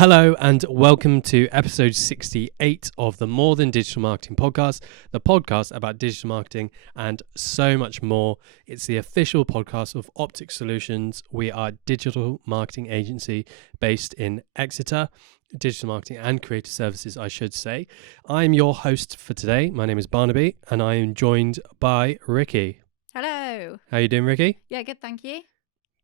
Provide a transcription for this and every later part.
Hello and welcome to episode 68 of the More Than Digital Marketing podcast, the podcast about digital marketing and so much more. It's the official podcast of Optix Solutions. We are a digital marketing agency based in Exeter, digital marketing and creative services, I should say. I'm your host for today. My name is Barnaby and I am joined by Rikki. Hello. How are you doing, Rikki? Yeah, good, thank you.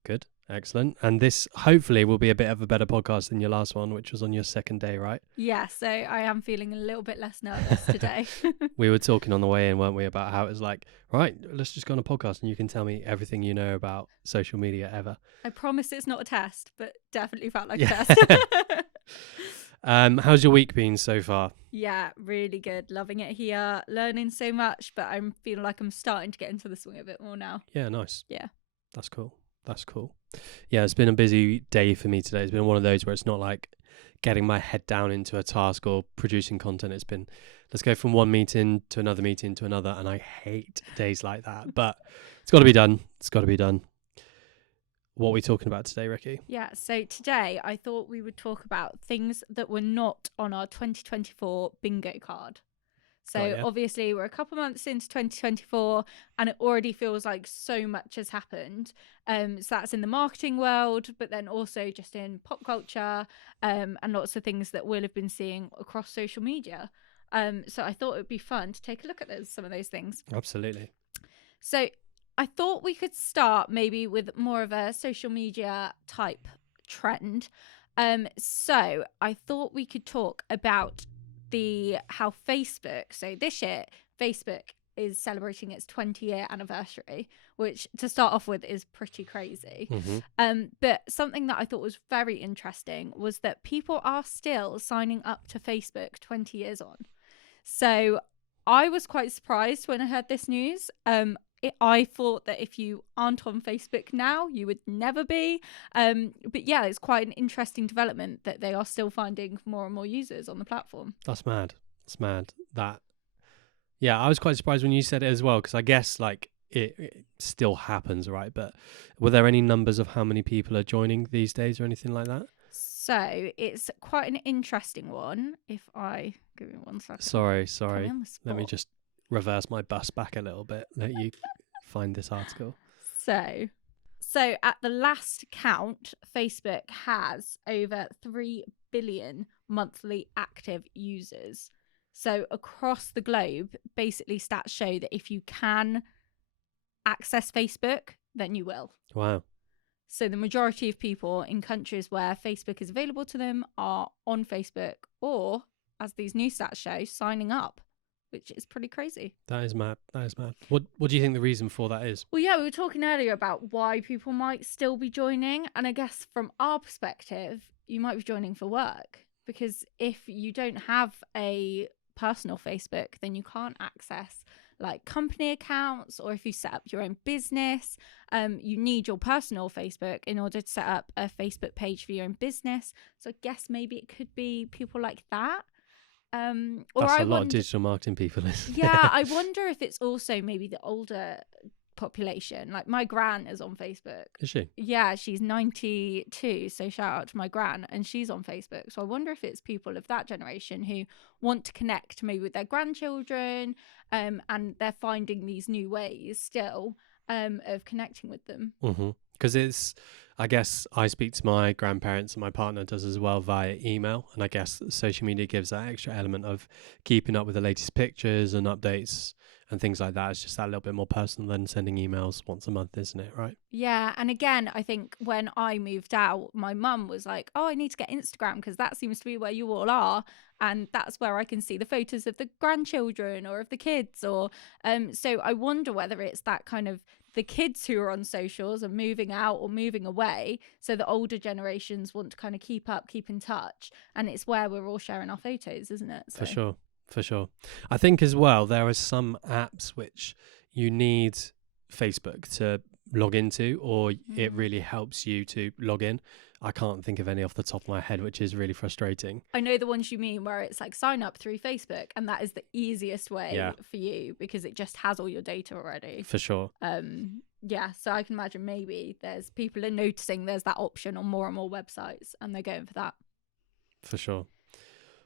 Good. Excellent. And this hopefully will be a bit of a better podcast than your last one, which was on your second day, right? Yeah, so I am feeling a little bit less nervous today. We were talking on the way in, weren't we, about how it was like, right, let's just go on a podcast and you can tell me everything you know about social media ever. I promise it's not a test, but definitely felt like Yeah. a test. How's your week been so far? Yeah, really good. Loving it here, learning so much, but I'm feeling like I'm starting to get into the swing a bit more now. Yeah, nice. Yeah. That's cool. Yeah, it's been a busy day for me today. It's been one of those where it's not like getting my head down into a task or producing content. It's been, let's go from one meeting to another meeting to another. And I hate days like that, but it's got to be done. What are we talking about today, Rikki? Yeah, so today I thought we would talk about things that were not on our 2024 bingo card. So obviously we're a couple months into 2024 and it already feels like so much has happened. So that's in the marketing world, but then also just in pop culture and lots of things that we'll have been seeing across social media. So I thought it would be fun to take a look at some of those things. Absolutely. So I thought we could start maybe with more of a social media type trend. So I thought we could talk about how Facebook, so this year Facebook is celebrating its 20-year anniversary, which to start off with is pretty crazy. But something that I thought was very interesting was that people are still signing up to Facebook 20 years on. So I was quite surprised when I heard this news. I thought that if you aren't on Facebook now, you would never be. But yeah, it's quite an interesting development that they are still finding more and more users on the platform. That's mad. Yeah, I was quite surprised when you said it as well, because I guess like it still happens, right? But were there any numbers of how many people are joining these days or anything like that? So it's quite an interesting one. If I give me 1 second. Sorry. Let me just reverse my bus back a little bit. Let you find this article. So at the last count, Facebook has over 3 billion monthly active users. So across the globe, basically stats show that if you can access Facebook, then you will. Wow. So the majority of people in countries where Facebook is available to them are on Facebook or, as these new stats show, signing up, which is pretty crazy. That is mad. What do you think the reason for that is? Well, yeah, we were talking earlier about why people might still be joining. And I guess from our perspective, you might be joining for work. Because if you don't have a personal Facebook, then you can't access like company accounts, or if you set up your own business, you need your personal Facebook in order to set up a Facebook page for your own business. So I guess maybe it could be people like that. That's a lot of digital marketing people. Yeah, I wonder if it's also maybe the older population. Like my gran is on Facebook. Is she? Yeah, she's 92, so shout out to my gran, and she's on Facebook. So I wonder if it's people of that generation who want to connect maybe with their grandchildren, and they're finding these new ways still of connecting with them. Because it's, I guess I speak to my grandparents and my partner does as well via email, and I guess social media gives that extra element of keeping up with the latest pictures and updates and things like that. It's just that little bit more personal than sending emails once a month, isn't it? Right? Yeah. And again, I think when I moved out, my mum was like, oh, I need to get Instagram because that seems to be where you all are. And that's where I can see the photos of the grandchildren or of the kids. Or so I wonder whether it's that kind of the kids who are on socials are moving out or moving away. So the older generations want to kind of keep in touch. And it's where we're all sharing our photos, isn't it? So. For sure. I think as well, there are some apps which you need Facebook to log into, or it really helps you to log in. I can't think of any off the top of my head, which is really frustrating. I know the ones you mean, where it's like sign up through Facebook, and that is the easiest way for you because it just has all your data already. For sure. Yeah, so I can imagine maybe there's people are noticing there's that option on more and more websites and they're going for that. For sure.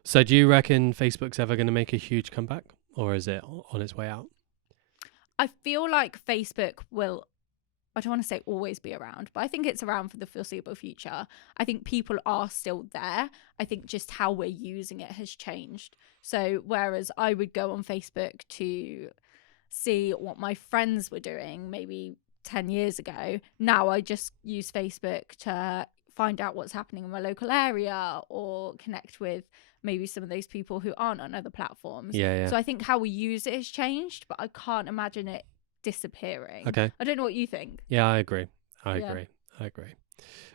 So do you reckon Facebook's ever going to make a huge comeback, or is it on its way out? I feel like Facebook will, I don't want to say always be around, but I think it's around for the foreseeable future. I think people are still there. I think just how we're using it has changed. So whereas I would go on Facebook to see what my friends were doing maybe 10 years ago, now I just use Facebook to find out what's happening in my local area or connect with maybe some of those people who aren't on other platforms. Yeah. So I think how we use it has changed, but I can't imagine it disappearing. Okay. I don't know what you think. Yeah, I agree. I agree.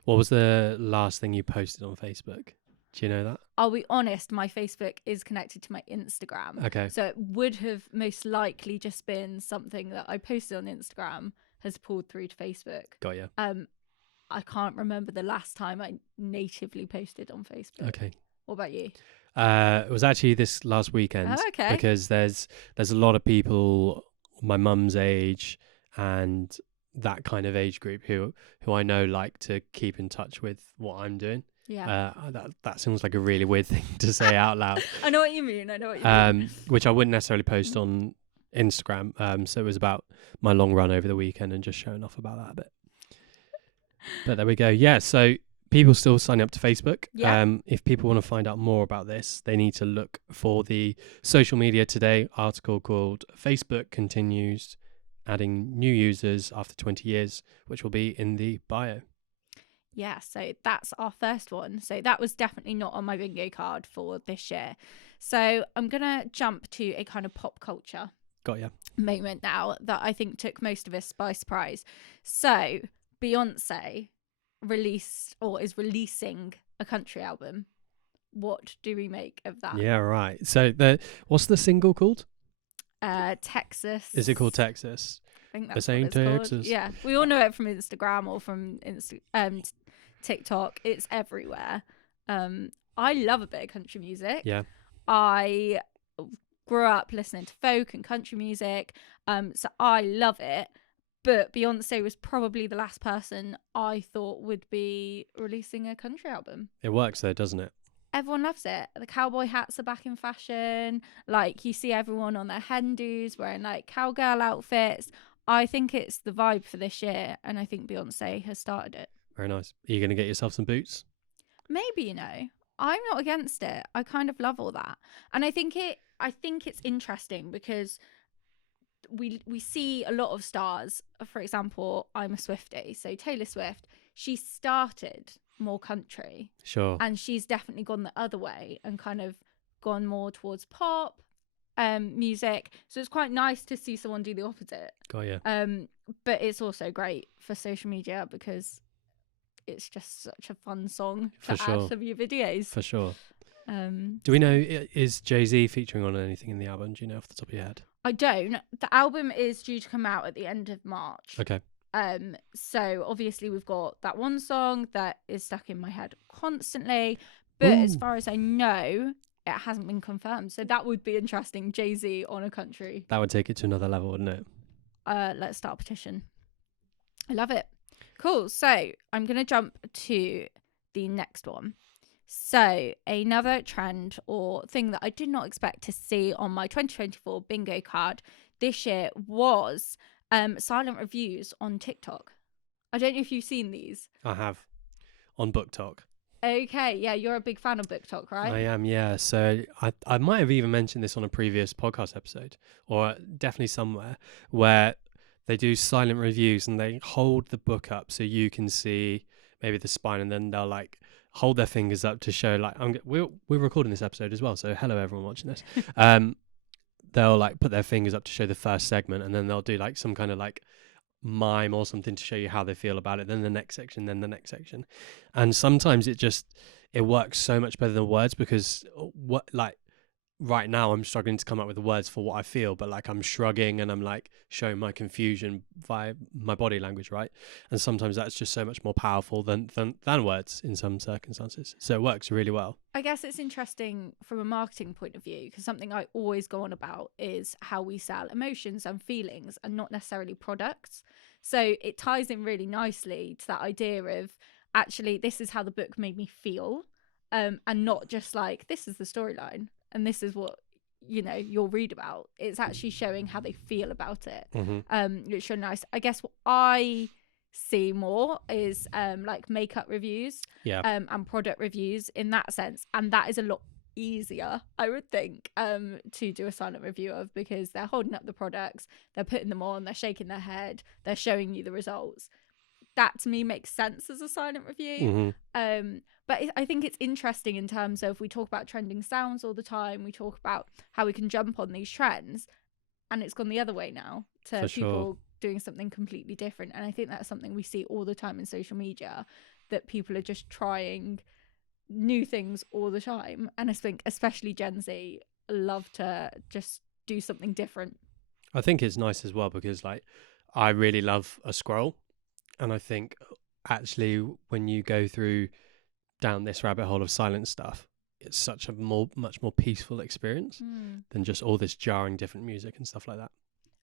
What was the last thing you posted on Facebook? Do you know that? I'll be honest, my Facebook is connected to my Instagram. Okay. So it would have most likely just been something that I posted on Instagram has pulled through to Facebook. Got you. I can't remember the last time I natively posted on Facebook. Okay. What about you? It was actually this last weekend. Oh, okay. Because there's a lot of people my mum's age and that kind of age group who I know like to keep in touch with what I'm doing. Yeah. That sounds like a really weird thing to say out loud. I know what you mean. Which I wouldn't necessarily post on Instagram. So it was about my long run over the weekend and just showing off about that a bit. But there we go. Yeah. So people still signing up to Facebook. Yeah. If people want to find out more about this, they need to look for the Social Media Today article called Facebook Continues Adding New Users After 20 Years, which will be in the bio. Yeah, so that's our first one. So that was definitely not on my bingo card for this year. So I'm going to jump to a kind of pop culture Got ya. moment now that I think took most of us by surprise. So Beyonce released or is releasing a country album. What do we make of that? Yeah, right. So what's the single called? Texas. Is it called Texas? I think that's The same what it's Texas. called. Yeah, we all know it from Instagram or from TikTok. It's everywhere. I love a bit of country music. Yeah. I grew up listening to folk and country music, so I love it. But Beyonce was probably the last person I thought would be releasing a country album. It works though, doesn't it? Everyone loves it. The cowboy hats are back in fashion. Like, you see everyone on their hen-dos wearing like cowgirl outfits. I think it's the vibe for this year, and I think Beyonce has started it. Very nice. Are you going to get yourself some boots? Maybe, I'm not against it. I kind of love all that. And I think it's interesting because we see a lot of stars. For example, I'm a Swiftie, so Taylor Swift, she started more country. Sure. And she's definitely gone the other way and kind of gone more towards pop music. So it's quite nice to see someone do the opposite. Got ya. But it's also great for social media because it's just such a fun song to add to your videos. For sure. Do we know, is Jay-Z featuring on anything in the album? Do you know off the top of your head? I don't. The album is due to come out at the end of March. Okay. So obviously we've got that one song that is stuck in my head constantly, but as far as I know, it hasn't been confirmed. So that would be interesting. Jay-Z on a country. That would take it to another level, wouldn't it? Let's start a petition. I love it. Cool. So I'm going to jump to the next one. So another trend or thing that I did not expect to see on my 2024 bingo card this year was silent reviews on TikTok. I don't know if you've seen these. I have. On Book Talk. Okay, yeah, you're a big fan of Book Talk, right? I am, yeah. So I might have even mentioned this on a previous podcast episode, or definitely somewhere, where they do silent reviews and they hold the book up so you can see maybe the spine, and then they'll like hold their fingers up to show like we're recording this episode as well. So hello everyone watching this. They'll like put their fingers up to show the first segment, and then they'll do like some kind of like mime or something to show you how they feel about it, then the next section, then the next section. And sometimes it works so much better than words, because what like right now I'm struggling to come up with the words for what I feel, but like I'm shrugging and I'm like showing my confusion via my body language, right? And sometimes that's just so much more powerful than words in some circumstances. So it works really well. I guess it's interesting from a marketing point of view, because something I always go on about is how we sell emotions and feelings and not necessarily products. So it ties in really nicely to that idea of actually this is how the book made me feel. and not just like, this is the storyline and this is what, you know, you'll read about. It's actually showing how they feel about it. It's really nice. I guess what I see more is like makeup reviews and product reviews in that sense, and that is a lot easier, I would think, to do a silent review of, because they're holding up the products, they're putting them on, they're shaking their head, they're showing you the results. That to me makes sense as a silent review. But I think it's interesting in terms of, we talk about trending sounds all the time, we talk about how we can jump on these trends, and it's gone the other way now to For people sure. doing something completely different. And I think that's something we see all the time in social media, that people are just trying new things all the time. And I think especially Gen Z love to just do something different. I think it's nice as well because, like, I really love a scroll, and I think actually when you go through down this rabbit hole of silent stuff, it's such a much more peaceful experience than just all this jarring different music and stuff like that.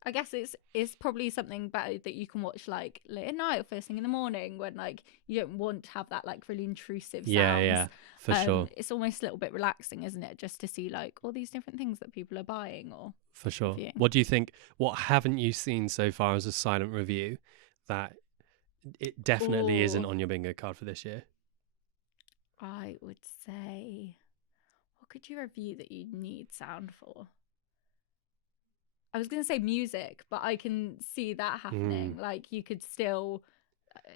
I guess it's probably something better that you can watch like late at night or first thing in the morning, when like you don't want to have that like really intrusive sounds. Yeah, for sure. It's almost a little bit relaxing, isn't it, just to see like all these different things that people are buying or For sure. reviewing. What do you think? What haven't you seen so far as a silent review that it definitely isn't on your bingo card for this year? I would say, what could you review that you need sound for? I was going to say music, but I can see that happening. Like, you could still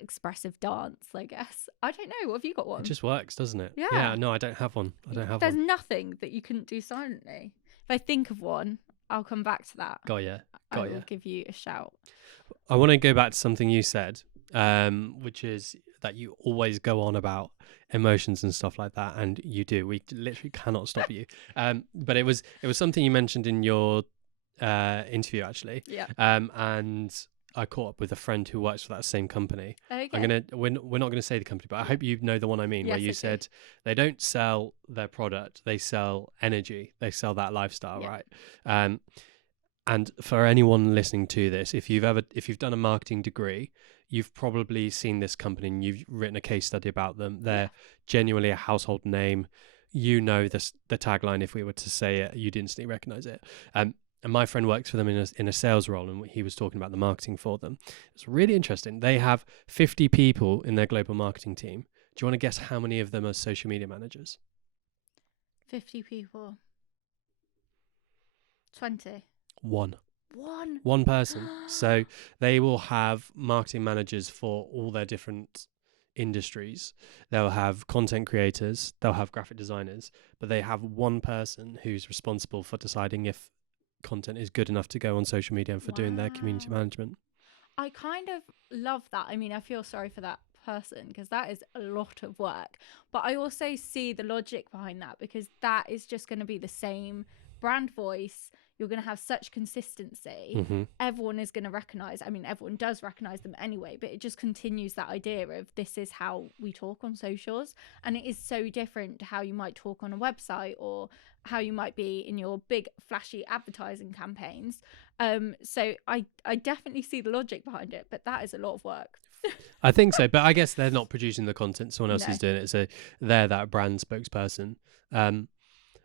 expressive dance, I guess. I don't know. What have you got one? It just works, doesn't it? Yeah. Yeah, no, I don't have one. There's nothing that you couldn't do silently. If I think of one, I'll come back to that. Got ya. I will give you a shout. I want to go back to something you said, which is that you always go on about emotions and stuff like that, and you do. We literally cannot stop you. But it was something you mentioned in your interview, actually. Yeah. And I caught up with a friend who works for that same company. Okay. We're not gonna say the company, but I hope you know the one I mean. Yes, where you I do. said they don't sell their product, they sell energy, they sell that lifestyle, Yeah. right? And for anyone listening to this, if you've done a marketing degree, you've probably seen this company and you've written a case study about them. They're genuinely a household name. You know the tagline. If we were to say it, you'd instantly recognize it. And my friend works for them in a sales role, and he was talking about the marketing for them. It's really interesting. They have 50 people in their global marketing team. Do you want to guess how many of them are social media managers? 50 people. 20. One person. So they will have marketing managers for all their different industries. They'll have content creators, they'll have graphic designers, but they have one person who's responsible for deciding if content is good enough to go on social media and for doing their community management. I kind of love that. I mean, I feel sorry for that person because that is a lot of work. But I also see the logic behind that, because that is just going to be the same brand voice. You're going to have such consistency. Everyone is going to recognize, I mean, everyone does recognize them anyway, but it just continues that idea of this is how we talk on socials. And it is so different to how you might talk on a website or how you might be in your big flashy advertising campaigns. So I definitely see the logic behind it, but that is a lot of work. I think so, but I guess they're not producing the content, someone else No. is doing it, so they're that brand spokesperson.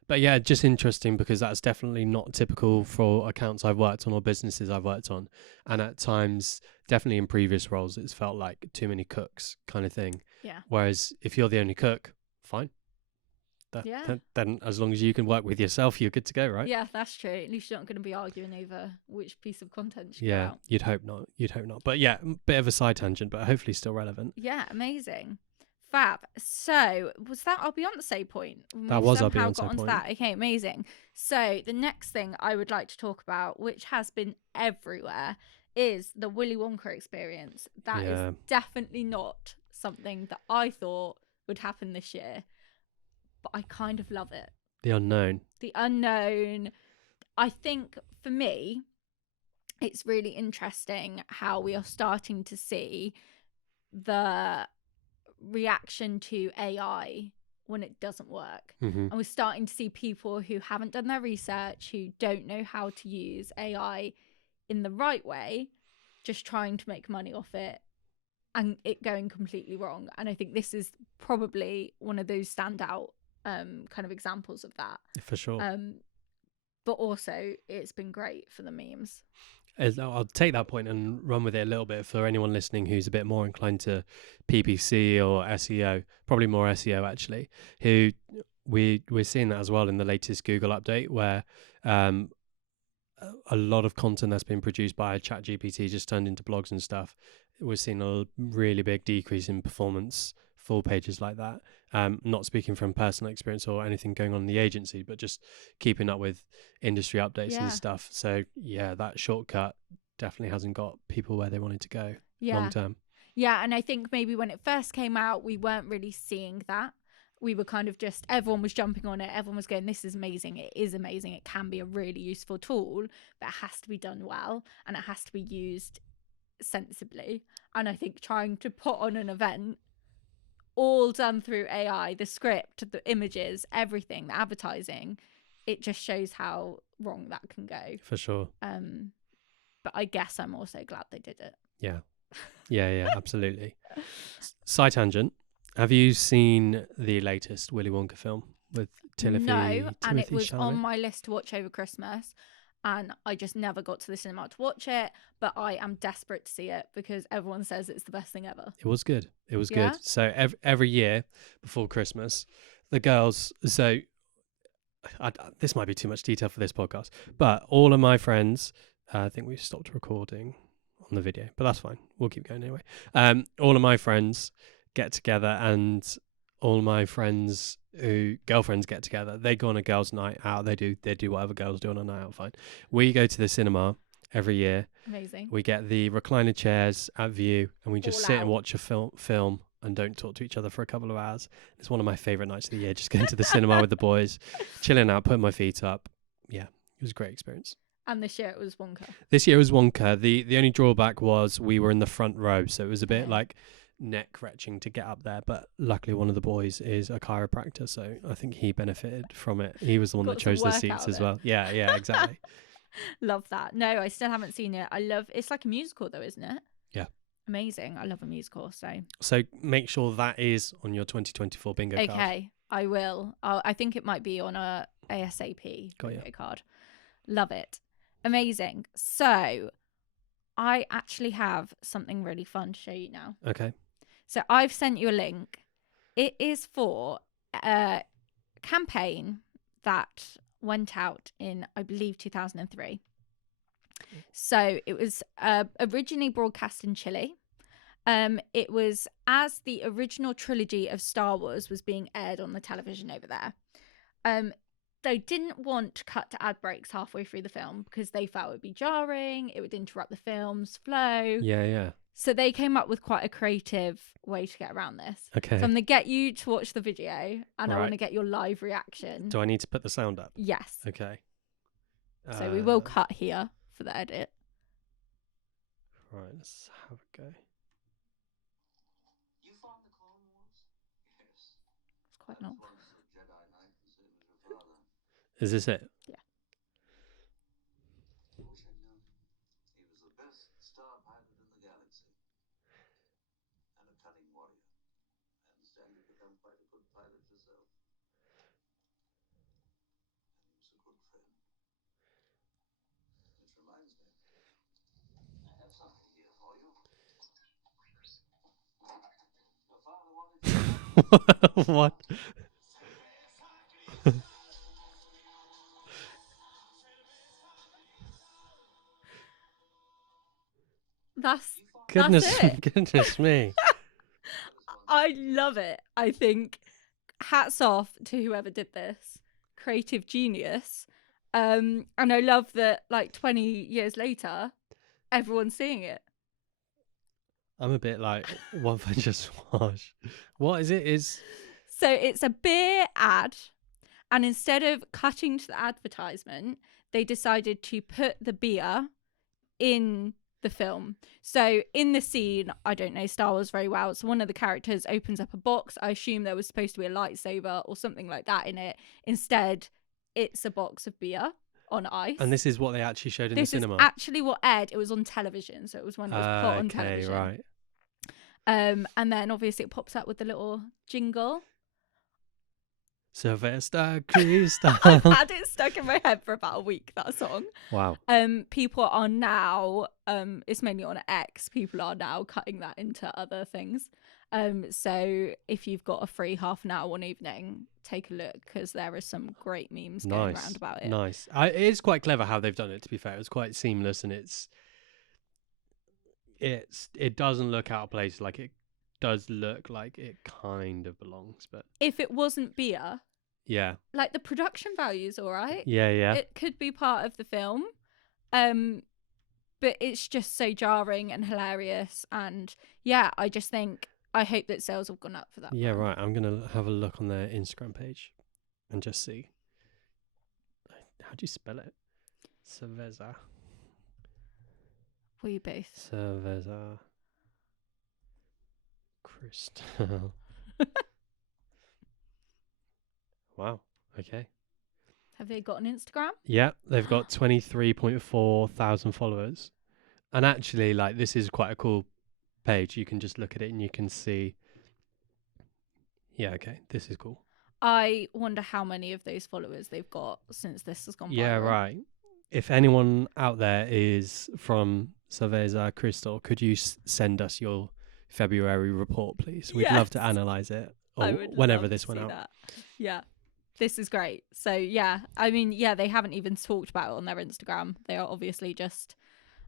But yeah, just interesting because that's definitely not typical for accounts I've worked on or businesses I've worked on. And at times, definitely in previous roles, it's felt like too many cooks kind of thing. Yeah. Whereas if you're the only cook, fine. Then as long as you can work with yourself, you're good to go, right? Yeah, that's true. At least you're not going to be arguing over which piece of content should go Yeah, out. you'd hope not. But yeah, bit of a side tangent, but hopefully still relevant. Yeah, amazing. Fab. So, was that our Beyonce point? That was our somehow Beyonce got onto point. that. Okay, amazing. So, the next thing I would like to talk about, which has been everywhere, is the Willy Wonka experience. That is definitely not something that I thought would happen this year, but I kind of love it. The unknown. The unknown. I think for me, it's really interesting how we are starting to see the reaction to AI when it doesn't work. And we're starting to see people who haven't done their research, who don't know how to use AI in the right way, just trying to make money off it and it going completely wrong. And I think this is probably one of those standout kind of examples of that. For sure. But also it's been great for the memes. I'll take that point and run with it a little bit for anyone listening who's a bit more inclined to PPC or SEO, probably more SEO actually, who we're seeing that as well in the latest Google update, where a lot of content that's been produced by ChatGPT just turned into blogs and stuff. We're seeing a really big decrease in performance for pages like that. Not speaking from personal experience or anything going on in the agency, but just keeping up with industry updates and stuff. So yeah, that shortcut definitely hasn't got people where they wanted to go long term. Yeah, and I think maybe when it first came out, we weren't really seeing that. We were kind of just, everyone was jumping on it. Everyone was going, this is amazing. It is amazing. It can be a really useful tool, but it has to be done well and it has to be used sensibly. And I think trying to put on an event all done through AI, the script, the images, everything, the advertising, it just shows how wrong that can go. For sure. But I guess I'm also glad they did it. Yeah, absolutely. Side tangent. Have you seen the latest Willy Wonka film with Timothy? No, and it was Chalamet? on my list to watch over Christmas, and I just never got to the cinema to watch it, but I am desperate to see it because everyone says it's the best thing ever. It was good. It was good. So every year before Christmas, the girls, so this might be too much detail for this podcast, but all of my friends, I think we've stopped recording on the video, but that's fine. We'll keep going anyway. All of my friends get together, and all my friends who girlfriends get together. They go on a girls' night out. They do whatever girls do on a night out. Fine. We go to the cinema every year. Amazing. We get the recliner chairs at View, and we just All sit out. and watch a film and don't talk to each other for a couple of hours. It's one of my favorite nights of the year. Just going to the cinema with the boys, chilling out, putting my feet up. Yeah, it was a great experience. And this year it was Wonka. This year it was Wonka. The only drawback was we were in the front row, so it was a bit like neck retching to get up there, but luckily one of the boys is a chiropractor, so I think he benefited from it. He was the one that chose the seats as well. Yeah, exactly. Love that. No, I still haven't seen it. It's like a musical though, isn't it? Yeah. Amazing. I love a musical, so make sure that is on your 2024 bingo card. Okay, I will. I think it might be on a ASAP bingo card. Love it. Amazing. So I actually have something really fun to show you now. Okay. So I've sent you a link. It is for a campaign that went out in, I believe, 2003. So it was originally broadcast in Chile. It was as the original trilogy of Star Wars was being aired on the television over there. They didn't want to cut to ad breaks halfway through the film because they felt it would be jarring. It would interrupt the film's flow. Yeah. So they came up with quite a creative way to get around this. Okay. So I'm going to get you to watch the video and I want to get your live reaction. Do I need to put the sound up? Yes. Okay. So we will cut here for the edit. Right, let's have a go. You fought in the Clone Wars? Yes. It's quite long. Is this it? Yeah. I wish I'd known. He was the best star pilot in the galaxy. And a cunning warrior. I understand you've become quite a good pilot yourself. And he was a good friend. Which reminds me, I have something here for you. Your father wanted you. What? That's Goodness me. I love it. I think hats off to whoever did this. Creative genius. And I love that like 20 years later, everyone's seeing it. I'm a bit like, what have I just watched? What is it? So it's a beer ad. And instead of cutting to the advertisement, they decided to put the beer in the film. So in the scene, I don't know Star Wars very well, so one of the characters opens up a box. I assume there was supposed to be a lightsaber or something like that in it. Instead, it's a box of beer on ice. And this is what they actually showed in the cinema? This is actually what aired. It was on television, so it was when it was put on television. Right. And then obviously it pops up with the little jingle. Sylvester Crystal. I've had it stuck in my head for about a week, that song. Wow. People are now, it's mainly on X, people are now cutting that into other things. So if you've got a free half an hour one evening, take a look, because there are some great memes going around about it. Nice. It is quite clever how they've done it, to be fair. It's quite seamless, and it doesn't look out of place. Like, it does look like it kind of belongs, but If it wasn't beer, yeah. like, the production value is all right. Yeah. It could be part of the film. But it's just so jarring and hilarious. And yeah, I just think, I hope that sales have gone up for that. Yeah, one. right. I'm going to have a look on their Instagram page and just see. How do you spell it? Cerveza. We both. Cerveza Crystal. Wow. Okay. Have they got an Instagram? Yeah, they've got 23.4 thousand followers. And actually, like, this is quite a cool page. You can just look at it and you can see. Yeah, okay. This is cool. I wonder how many of those followers they've got since this has gone viral. Yeah, right. If anyone out there is from Cerveza Crystal, could you send us your February report, please? We'd love to Yes. analyse it. I Or would whenever love this to went see out. that. Yeah, this is great. So yeah, I mean, yeah, they haven't even talked about it on their Instagram. They are obviously just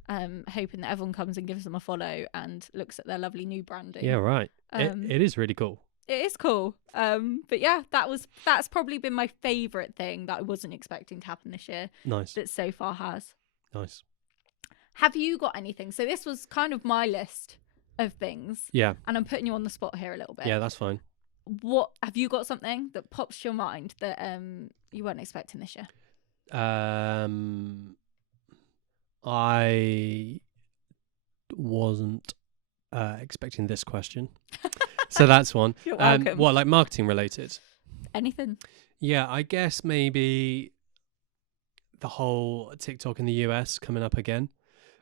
hoping that everyone comes and gives them a follow and looks at their lovely new branding. Yeah, right. It is really cool. It is cool. But yeah, that's probably been my favourite thing that I wasn't expecting to happen this year. Nice. That so far has. Nice. Have you got anything? So this was kind of my list of things. Yeah. And I'm putting you on the spot here a little bit. Yeah, that's fine. What have you got something that pops to your mind that you weren't expecting this year? I wasn't expecting this question. So that's one. You're welcome. What, like marketing related? Anything? Yeah, I guess maybe the whole TikTok in the US coming up again.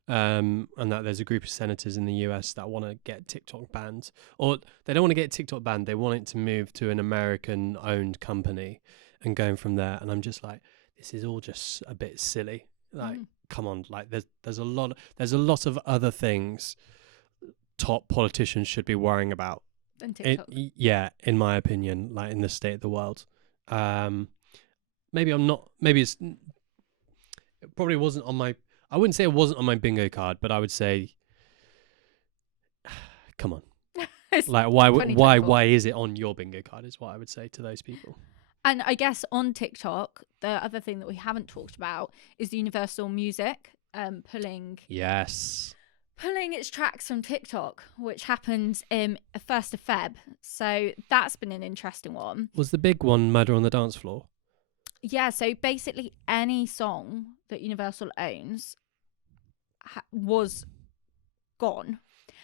And that there's a group of senators in the US that want to get TikTok banned. Or they don't want to get TikTok banned. They want it to move to an American-owned company and going from there. And I'm just like, this is all just a bit silly. Like, come on. Like, there's a lot of other things top politicians should be worrying about. And TikTok. In my opinion, like in the state of the world. Maybe I'm not. Maybe it probably wasn't on my. I wouldn't say it wasn't on my bingo card, but I would say, come on, like why is it on your bingo card? Is what I would say to those people. And I guess on TikTok, the other thing that we haven't talked about is the Universal Music pulling its tracks from TikTok, which happened 1st of Feb. So that's been an interesting one. Was the big one Murder on the Dance Floor? Yeah, so basically any song that Universal owns was gone.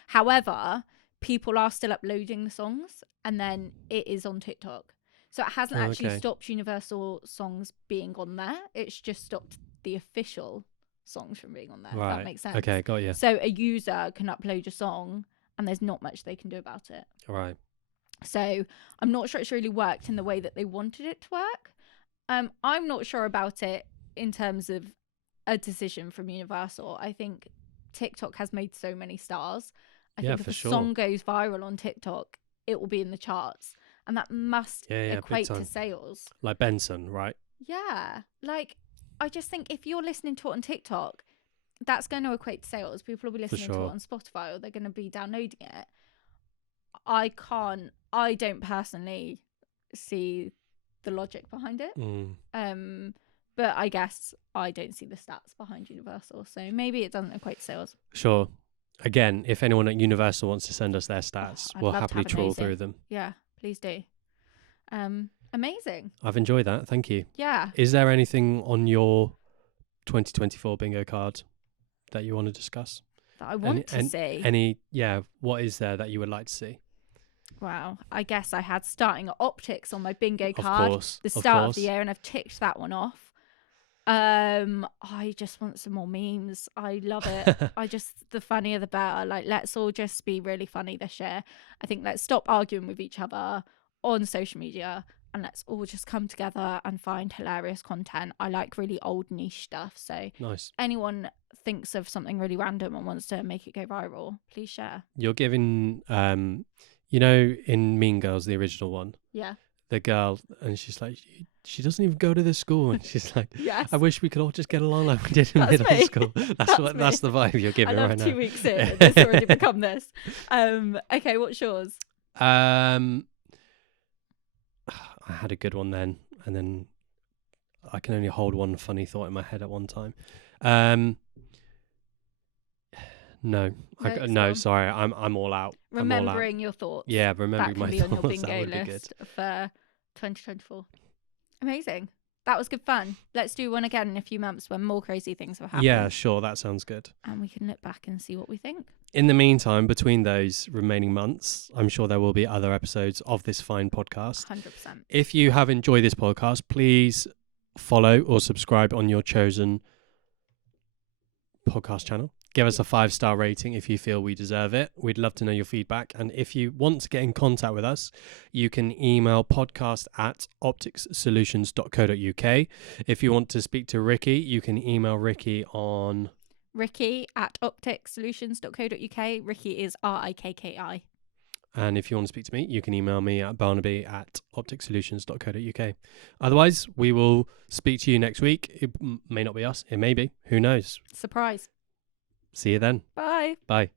However, people are still uploading the songs and then it is on TikTok. So it hasn't actually stopped Universal songs being on there. It's just stopped the official songs from being on there. Right. If that makes sense. Okay, got you. So a user can upload a song and there's not much they can do about it. Right. So I'm not sure it's really worked in the way that they wanted it to work. I'm not sure about it in terms of a decision from Universal. I think TikTok has made so many stars. I think if a song goes viral on TikTok, it will be in the charts. And that must equate to sales. Like Benson, right? Yeah. Like, I just think if you're listening to it on TikTok, that's going to equate to sales. People will be listening to it on Spotify or they're going to be downloading it. I don't personally see the logic behind it. But I guess I don't see the stats behind Universal. So maybe it doesn't equate to sales. Sure. Again, if anyone at Universal wants to send us their stats, we'll happily trawl through them. Yeah, please do. Amazing. I've enjoyed that. Thank you. Yeah. Is there anything on your 2024 bingo card that you want to discuss? That I want to see? What is there that you would like to see? Wow. I guess I had starting at Optix on my bingo card. Of course. The start of the year, and I've ticked that one off. I just want some more memes. I love it. The funnier the better. Like, let's all just be really funny this year. I think let's stop arguing with each other on social media and let's all just come together and find hilarious content. I like really old niche stuff. So Nice. anyone thinks of something really random and wants to make it go viral, please share. You're giving, you know, in Mean Girls, the original one, Yeah. the girl, and she's like, she doesn't even go to this school, and she's like, Yes. I wish we could all just get along like we did in That's middle me. school. That's That's the vibe you're I giving love right 2 now. weeks in. It's already become this. Okay, what's yours? I had a good one then, and then I can only hold one funny thought in my head at one time. No, it's no, gone. sorry, I'm all out. I'm all out. Remembering your thoughts. Yeah, That remembering can my be on your thoughts. That bingo would be good. list for 2024. Amazing. That was good fun. Let's do one again in a few months when more crazy things have happened. Yeah, sure, that sounds good. And we can look back and see what we think. In the meantime, between those remaining months, I'm sure there will be other episodes of this fine podcast. 100%. If you have enjoyed this podcast, please follow or subscribe on your chosen podcast channel. Give us a 5-star rating if you feel we deserve it. We'd love to know your feedback. And if you want to get in contact with us, you can email podcast@optixsolutions.co.uk. If you want to speak to Rikki, you can email Rikki on Rikki@optixsolutions.co.uk. Rikki is Rikki. And if you want to speak to me, you can email me at barnaby@optixsolutions.co.uk. Otherwise, we will speak to you next week. It may not be us. It may be. Who knows? Surprise. See you then. Bye. Bye.